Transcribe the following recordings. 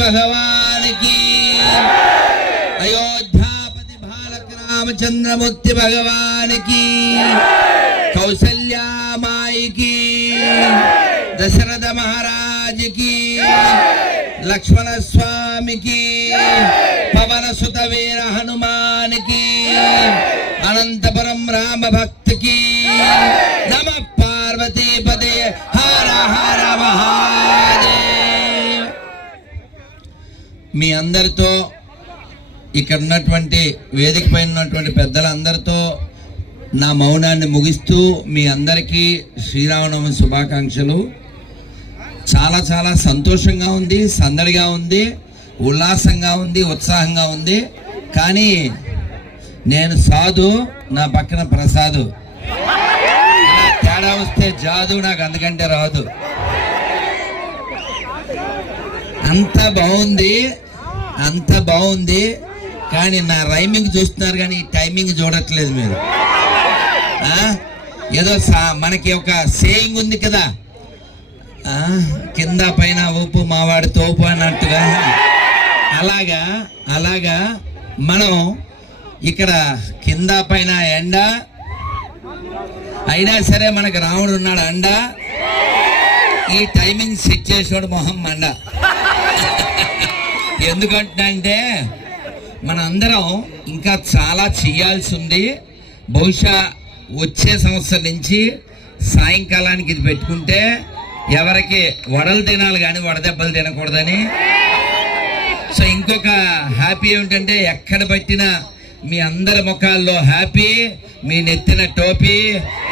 భగవానికి, అయోధ్యాపతి బాలక రామచంద్రమూర్తి భగవానికి, కౌసల్యామాయికి, దశరథ మహారాజుకి, లక్ష్మణ స్వామికి, పవన సుత వీర హనుమానికి, అనంతపురం రామ భక్తికి, నమ పార్వతీపదే హర హర మహాదేవ్. మీ అందరితో ఇక్కడ ఉన్నటువంటి వేదిక పైన ఉన్నటువంటి పెద్దలందరితో నా మౌనాన్ని ముగిస్తూ మీ అందరికీ శ్రీరామనవమి శుభాకాంక్షలు. చాలా చాలా సంతోషంగా ఉంది, సందడిగా ఉంది, ఉల్లాసంగా ఉంది, ఉత్సాహంగా ఉంది. కానీ నేను సాధు, నా పక్కన ప్రసాదు. తేడా వస్తే జాదు, నాకు అందుకంటే రాదు. అంత బాగుంది, అంత బాగుంది. కానీ నా రైమింగ్ చూస్తున్నారు కానీ ఈ టైమింగ్ చూడట్లేదు మీరు. ఏదో మనకి ఒక సేయింగ్ ఉంది కదా, కింద పైన ఊపు మావాడి తోపు అన్నట్టుగా. అలాగా మనం ఇక్కడ కింద పైన ఎండ అయినా సరే మనకు రాముడు ఉన్నాడు అండ. ఈ టైమింగ్ సెట్ చేసాడు మొహం మండ. ఎందుకంటే మన అందరం ఇంకా చాలా చేయాల్సి ఉంది. బహుశా వచ్చే సంవత్సరం నుంచి సాయంకాలానికి ఇది పెట్టుకుంటే ఎవరికి వడలు తినాలి కానీ వడదెబ్బలు తినకూడదని. సో ఇంకొక హ్యాపీ ఏమిటంటే ఎక్కడ పట్టినా మీ అందరి ముఖాల్లో హ్యాపీ, మీ నెత్తిన టోపీ,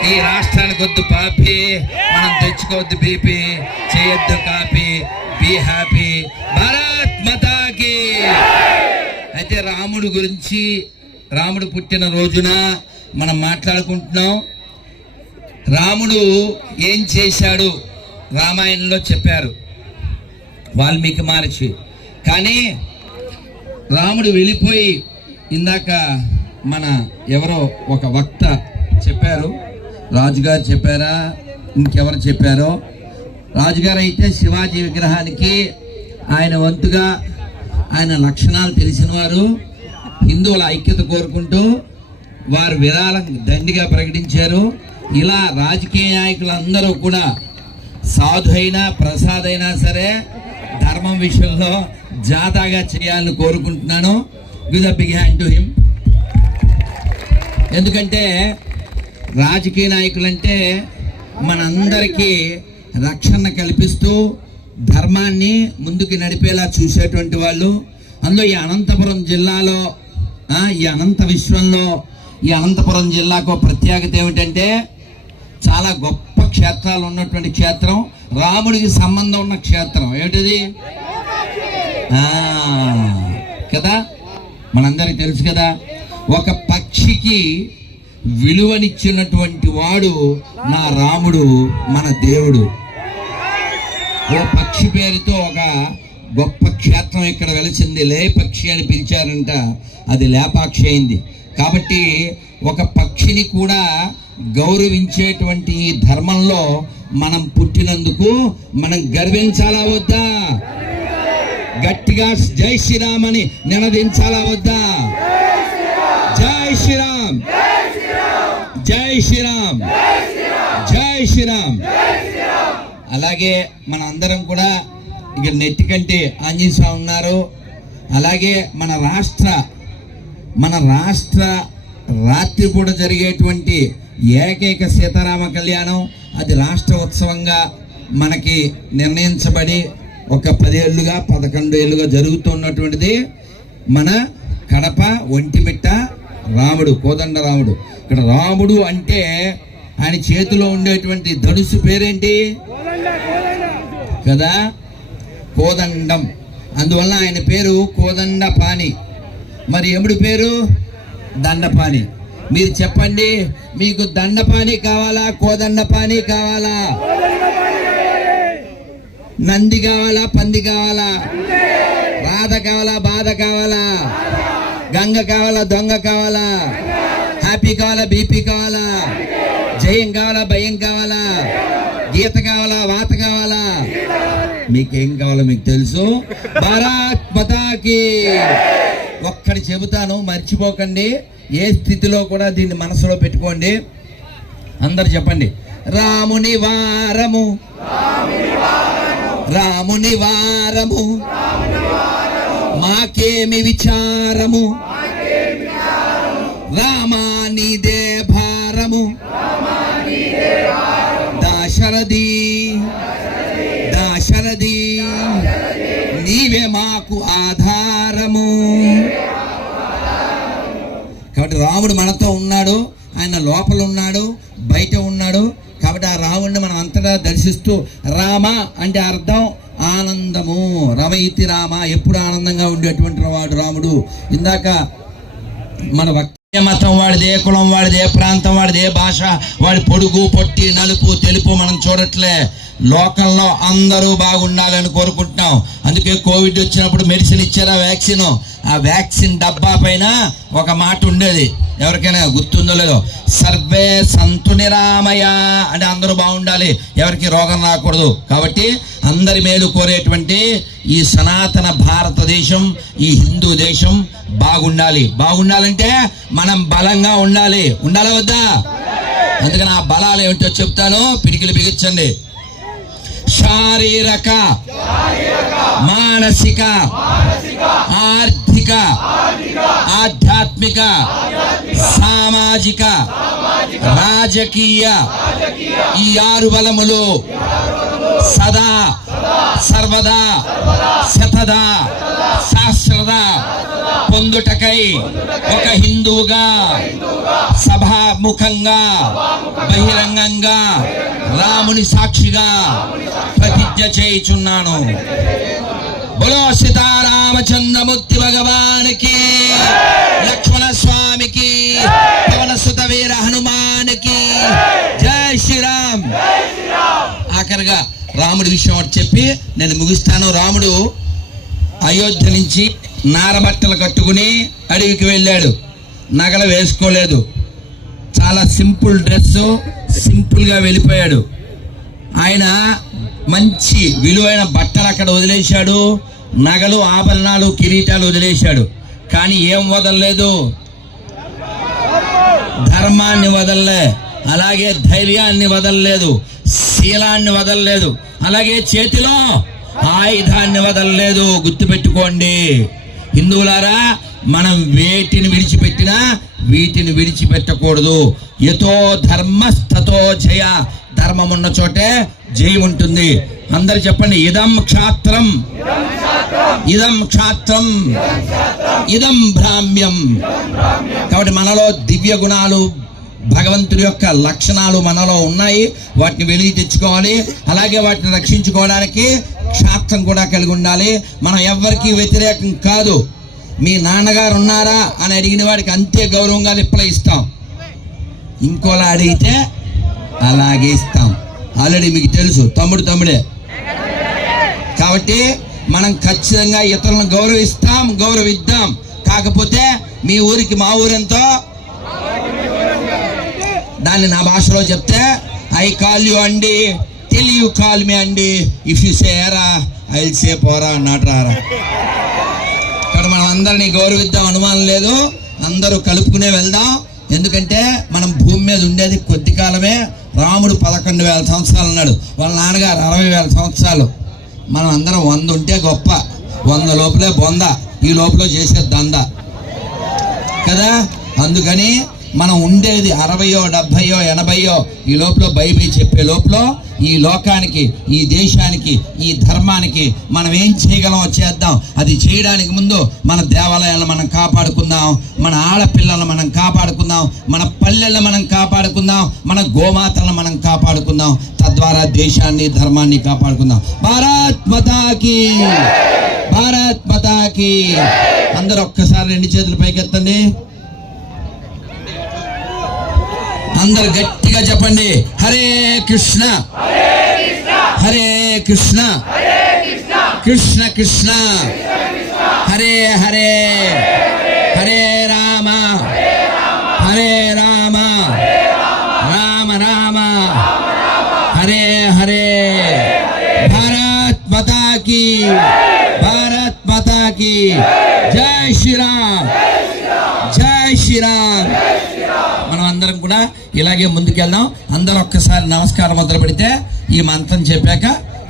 ఈ రాష్ట్రానికి వద్దు పాపి, మనం తెచ్చుకోవద్దు బీపీ, చేయొద్దు కాపీ, బీ హ్యాపీ, భారత్ మాతాకి. అయితే రాముడు గురించి, రాముడు పుట్టిన రోజున మనం మాట్లాడుకుంటున్నాం. రాముడు ఏం చేశాడు రామాయణంలో చెప్పారు వాల్మీకి మహర్షి. కానీ రాముడు వెళ్ళిపోయి ఇందాక మన ఎవరో ఒక వక్త చెప్పారు, రాజుగారు చెప్పారా ఇంకెవరు చెప్పారో, రాజుగారు అయితే శివాజీ విగ్రహానికి ఆయన వంతుగా ఆయన లక్షణాలు తెలిసిన వారు హిందువుల ఐక్యత కోరుకుంటూ వారు విరాళం దండిగా ప్రకటించారు. ఇలా రాజకీయ నాయకులందరూ కూడా సాధు అయినా ప్రసాద్ అయినా సరే ధర్మం విషయంలో జాతాగా చేయాలని కోరుకుంటున్నాను. Give a big hand to him. ఎందుకంటే రాజకీయ నాయకులంటే మనందరికీ రక్షణ కల్పిస్తూ ధర్మాన్ని ముందుకు నడిపేలా చూసేటువంటి వాళ్ళు. అందులో ఈ అనంతపురం జిల్లాలో, ఈ అనంత విశ్వంలో ఈ అనంతపురం జిల్లాకు ప్రత్యేకత ఏమిటంటే చాలా గొప్ప క్షేత్రాలు ఉన్నటువంటి క్షేత్రం, రాముడికి సంబంధం ఉన్న క్షేత్రం. ఏమిటిది కదా, మనందరికి తెలుసు కదా. ఒక పక్షికి విలువనిచ్చినటువంటి వాడు నా రాముడు, మన దేవుడు. ఓ పక్షి పేరుతో ఒక గొప్ప క్షేత్రం ఇక్కడ వెలిసింది. లేపక్షి అని పిలిచారంట, అది లేపాక్షి అయింది. కాబట్టి ఒక పక్షిని కూడా గౌరవించేటువంటి ఈ ధర్మంలో మనం పుట్టినందుకు మనం గర్వించాలా వద్దా? గట్టిగా జై శ్రీరామ్ అని నినదించాలా వద్దా? జై శ్రీరామ్, జై శ్రీరామ్, జై శ్రీరామ్. అలాగే మన అందరం కూడా ఇక నెట్టి కంటే ఆంజనేయ స్వామి ఉన్నారు. అలాగే మన రాష్ట్ర రాత్రిపూట జరిగేటువంటి ఏకైక సీతారామ కళ్యాణం, అది రాష్ట్ర ఉత్సవంగా మనకి నిర్ణయించబడి ఒక 10 ఏళ్ళుగా 11 ఏళ్ళుగా జరుగుతున్నటువంటిది మన కడప ఒంటిమిట్ట రాముడు, కోదండ రాముడు. ఇక్కడ రాముడు అంటే ఆయన చేతిలో ఉండేటువంటి ధనుసు పేరేంటి కదా, కోదండం. అందువల్ల ఆయన పేరు కోదండపాణి. మరి యముడి పేరు దండపాణి. మీరు చెప్పండి, మీకు దండపాణి కావాలా కోదండపాణి కావాలా? నంది కావాలా పంది కావాలా? రాధ కావాలా బాధ కావాలా? గంగ కావాలా దొంగ కావాలా? హ్యాపీ కావాలా బీపీ కావాలా? జయం కావాలా భయం కావాలా? గీత కావాలా వాత కావాలా? మీకేం కావాలో మీకు తెలుసు. భారత్ మాతాకి. ఒక్కటి చెబుతాను, మర్చిపోకండి. ఏ స్థితిలో కూడా దీన్ని మనసులో పెట్టుకోండి. అందరు చెప్పండి, రాముని వారము, రాముని వారము, మాకేమి విచారము, రామానిదే భారము, దాశరథి దాశరథి నీవే మాకు ఆధారము. కాబట్టి రాముడు మనతో ఉన్నాడు, ఆయన లోపల ఉన్నాడు, బయట ఉన్నాడు. కాబట్టి ఆ రాముడిని మనం అంతటా దర్శిస్తూ, రామ అంటే అర్థం ఆనందము. రమయితి రామ, ఎప్పుడు ఆనందంగా ఉండేటువంటి వాడు రాముడు. ఇందాక మన ఏ మతం వాడిది, ఏ కులం వాడిది, ఏ ప్రాంతం వాడిది, ఏ భాష వాడి, పొడుగు పొట్టి నలుపు తెలుపు మనం చూడట్లే. లోకంలో అందరూ బాగుండాలని కోరుకుంటున్నాం. అందుకే కోవిడ్ వచ్చినప్పుడు మెడిసిన్ ఇచ్చారా, వ్యాక్సిన్. ఆ వ్యాక్సిన్ డబ్బా పైన ఒక మాట ఉండేది, ఎవరికైనా గుర్తుందో లేదో, సర్వే సంతు నిరామయ అంటే అందరూ బాగుండాలి, ఎవరికి రోగం రాకూడదు. కాబట్టి అందరి మేలు కోరేటువంటి ఈ సనాతన భారతదేశం, ఈ హిందూ దేశం బాగుండాలి. బాగుండాలంటే మనం బలంగా ఉండాలి. ఉండాలా వద్దా? అందుకని ఆ బలాలు ఏమిటో చెప్తాను, పిడికిలు బిగించండి. శారీరక, మానసిక, ఆర్థిక, ఆధ్యాత్మిక, సామాజిక, రాజకీయ ఈ 6 బలములు సదా సర్వదా శతదా శాస్త్రదా పొందుటకై ఒక హిందువుగా సభాముఖంగా బహిరంగంగా రాముని సాక్షిగా ప్రతిజ్ఞ చేయుచున్నాను. బోలో సీతారామచంద్రమూర్తి భగవానికి, లక్ష్మణ స్వామికి, పవన సుత వీర హనుమానికి జై శ్రీరామ్. ఆఖరిగా రాముడి విషయం ఒకటి చెప్పి నేను ముగిస్తాను. రాముడు అయోధ్య నుంచి నారబట్టలు కట్టుకుని అడవికి వెళ్ళాడు. నగలు వేసుకోలేదు, చాలా సింపుల్ డ్రెస్, సింపుల్గా వెళ్ళిపోయాడు. ఆయన మంచి విలువైన బట్టలు అక్కడ వదిలేశాడు, నగలు, ఆభరణాలు, కిరీటాలు వదిలేశాడు. కానీ ఏం వదలలేదు, ధర్మాన్ని వదలలే, అలాగే ధైర్యాన్ని వదలలేదు, శీలాన్ని వదలలేదు, అలాగే చేతిలో ఆయుధాన్ని వదలలేదు. గుర్తుపెట్టుకోండి హిందువులారా, మనం వేటిని విడిచిపెట్టినా వీటిని విడిచిపెట్టకూడదు. యతో ధర్మస్తతో జయ, ధర్మం ఉన్న చోటే జయం ఉంటుంది. అందరు చెప్పండి, ఇదం క్షాత్రం, ఇదం క్షాత్రం, ఇదం భ్రామ్యం. కాబట్టి మనలో దివ్య గుణాలు, భగవంతుడి యొక్క లక్షణాలు మనలో ఉన్నాయి. వాటిని వెలిగి తెచ్చుకోవాలి. అలాగే వాటిని రక్షించుకోవడానికి క్షాత్రం కూడా కలిగి ఉండాలి. మనం ఎవ్వరికీ వ్యతిరేకం కాదు. మీ నాన్నగారు ఉన్నారా అని అడిగిన వాడికి అంతే గౌరవంగా రిప్లై ఇస్తాం. ఇంకోలా అడిగితే అలాగే ఇస్తాం. ఆల్రెడీ మీకు తెలుసు, తమ్ముడు తమ్ముడే. కాబట్టి మనం ఖచ్చితంగా ఇతరులను గౌరవిద్దాం. కాకపోతే మీ ఊరికి మా ఊరెంతో దాన్ని నా భాషలో చెప్తే, ఐ కాల్ యూ అండి, టిల్ యూ కాల్ మీ అండి, ఇఫ్ యూ సే ఎరా ఐ విల్ సే పోరా అన్నట్టు రారా. ఇక్కడ మనం అందరినీ గౌరవిద్దాం, అనుమానం లేదు. అందరూ కలుపుకునే వెళ్దాం. ఎందుకంటే మనం భూమి మీద ఉండేది కొద్ది కాలమే. రాముడు 11,000 సంవత్సరాలు ఉన్నాడు, వాళ్ళ నాన్నగారు 60,000 సంవత్సరాలు. మనం అందరం 100 ఉంటే గొప్ప, 100 లోపలే బొంద, ఈ లోపల చేసే దంద కదా. అందుకని మనం ఉండేది 60, 70, 80 ఈ లోపల బైబిల్ చెప్పే లోపల ఈ లోకానికి, ఈ దేశానికి, ఈ ధర్మానికి మనం ఏం చేయగలమో చేద్దాం. అది చేయడానికి ముందు మన దేవాలయాలను మనం కాపాడుకుందాం, మన ఆడపిల్లలను మనం కాపాడుకుందాం, మన పల్లెలను మనం కాపాడుకుందాం, మన గోమాతలను మనం కాపాడుకుందాం. తద్వారా దేశాన్ని, ధర్మాన్ని కాపాడుకుందాం. భారత్ మాతాకి, భారత్ మాతాకి. అందరూ ఒక్కసారి 2 చేతులు పైకెత్తండి. అందరు గట్టిగా చెప్పండి, హరే కృష్ణ హరే కృష్ణ కృష్ణ కృష్ణ హరే హరే, హరే రామ హరే రామ రామ రామ హరే హరే. భారత్ మాతా జై శ్రీరామ్, జై శ్రీరామ్. మనం అందరం కూడా ఇలాగే ముందుకెళ్దాం. అందరూ ఒక్కసారి నమస్కారం మొదలు పెడితే ఈ మంత్రం చెప్పాక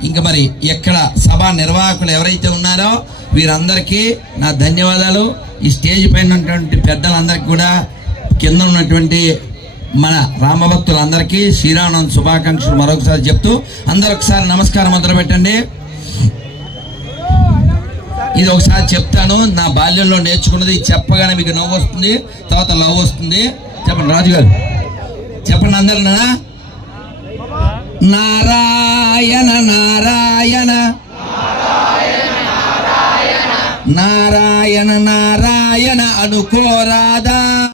ఇంకా మరి ఎక్కడ సభా నిర్వాహకులు ఎవరైతే ఉన్నారో వీరందరికీ నా ధన్యవాదాలు. ఈ స్టేజ్ పైన ఉన్నటువంటి పెద్దలందరికీ కూడా, కింద ఉన్నటువంటి మన రామభక్తులందరికీ శ్రీరామనవమి శుభాకాంక్షలు మరొకసారి చెప్తూ అందరూ ఒకసారి నమస్కారం మొదలు పెట్టండి. ఇది ఒకసారి చెప్తాను, నా బాల్యంలో నేర్చుకున్నది. చెప్పగానే మీకు నవ్వు వస్తుంది, తర్వాత లవ్ వస్తుంది. చెప్పండి రాజుగారు, చెప్పండి అందరు. నారాయణ నారాయణ నారాయణ నారాయణ అనుకోరాద